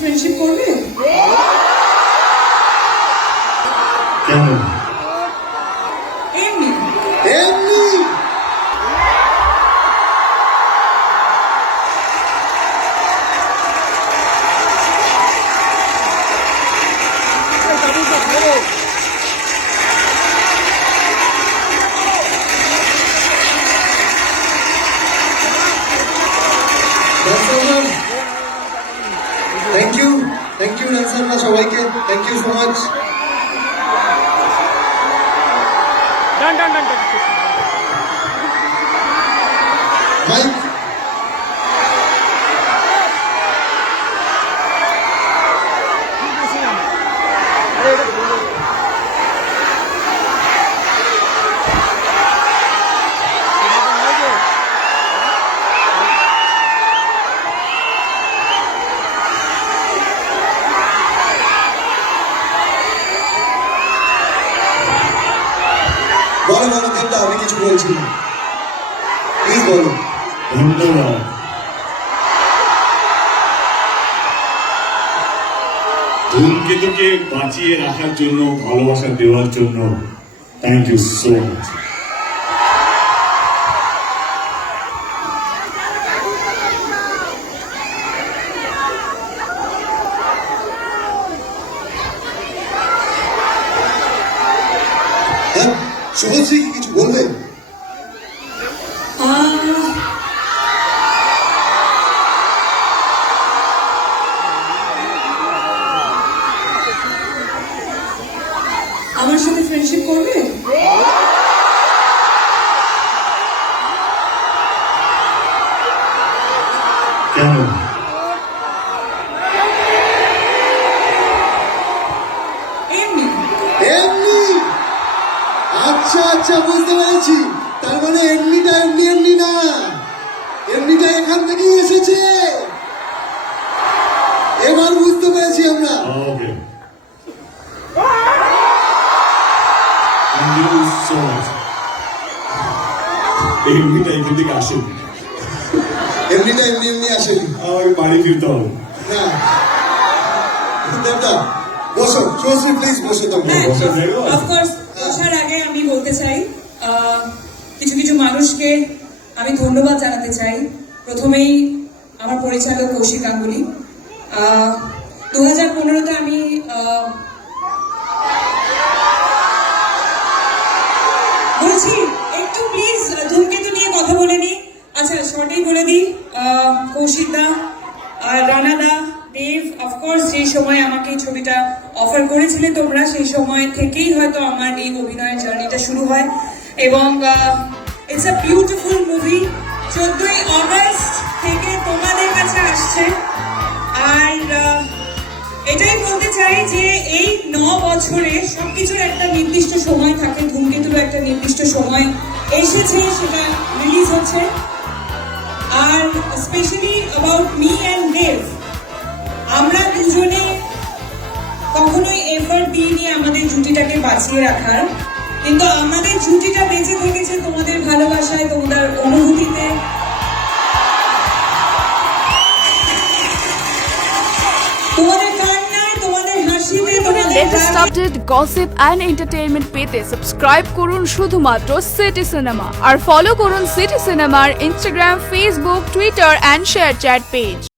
Friendship করবে? কেন? এমনি এমনি থ্যাংক ইউ নানসাররা সবাইকে thank you so much. Mic বলো বলো কেন আমি কিছু বলছি না, প্লিজ বলো। ধন্যবাদ। ধূমকেতুকে বাঁচিয়ে রাখার জন্য, ভালোবাসা দেওয়ার জন্য থ্যাংক ইউ সো মাচ। হ্যাঁ শুভশ্রী কি কিছু বলবে? আমার সাথে ফ্রেন্ডশিপ করবে? কেন? এমনি এমনি আচ্ছা আচ্ছা বুঝতে পেরেছি, তার মানে এমনিটা এমনি এমনি না, এমনিটা এখান থেকেই এসেছে। এবার বুঝতে পেরেছি আমরা। ওকে, থ্যাংক ইউ সো মাচ। এমনিটা এখান থেকে আসেন, এমনিটা এমনি এমনি আসেনি। আমাকে বাড়ি ফিরতে হবে। না দেবদা বসো, শুভশ্রী প্লিজ বসো তোমরা। হ্যাঁ বসার জায়গা আছে? অফকোর্স বসার আগে আমি বলতে চাই কিছু কিছু মানুষকে আমি ধন্যবাদ জানাতে চাই। প্রথমেই আমার পরিচালক কৌশিক গাঙ্গুলি। 2015-তে আমি বলছি একটু প্লিজ ধূমকেতু নিয়ে কথা বলে নিই। আচ্ছা শর্টেই বলে দিই, কৌশিক দা আর রানা দা, দেব, অফকোর্স যে সময় আমাকে এই ছবিটা অফার করেছিলে তোমরা, সেই সময় থেকেই হয়তো আমার এই অভিনয়ের জার্নিটা শুরু হয় এবং ইটস আ বিউটিফুল মুভি। 14ই অগস্ট থেকে তোমাদের কাছে আসছে আর এটাই বলতে চাই যে এই 9 বছরে সবকিছুর একটা নির্দিষ্ট সময় থাকে, ধূমকেতুর একটা নির্দিষ্ট সময় এসেছে, সেটা রিলিজ হচ্ছে। আর স্পেশালি অ্যাবাউট মি অ্যান্ড দেব, আমরা দুজনে কখনোই এফর্ট দিইনি আমাদের জুটিটাকে বাঁচিয়ে রাখার, কিন্তু আমাদের জুটিটা বেঁচে থেকেছে তোমাদের ভালোবাসায়, তোমাদের অনুভূতিতে। তোমাদের কান্নায়, তোমাদের হাসিতে, তোমাদের latest update, gossip and entertainment পেতে সাবস্ক্রাইব করুন শুধুমাত্র সিটি সিনেমা আর ফলো করুন সিটি সিনেমার Instagram, Facebook, Twitter and share chat page.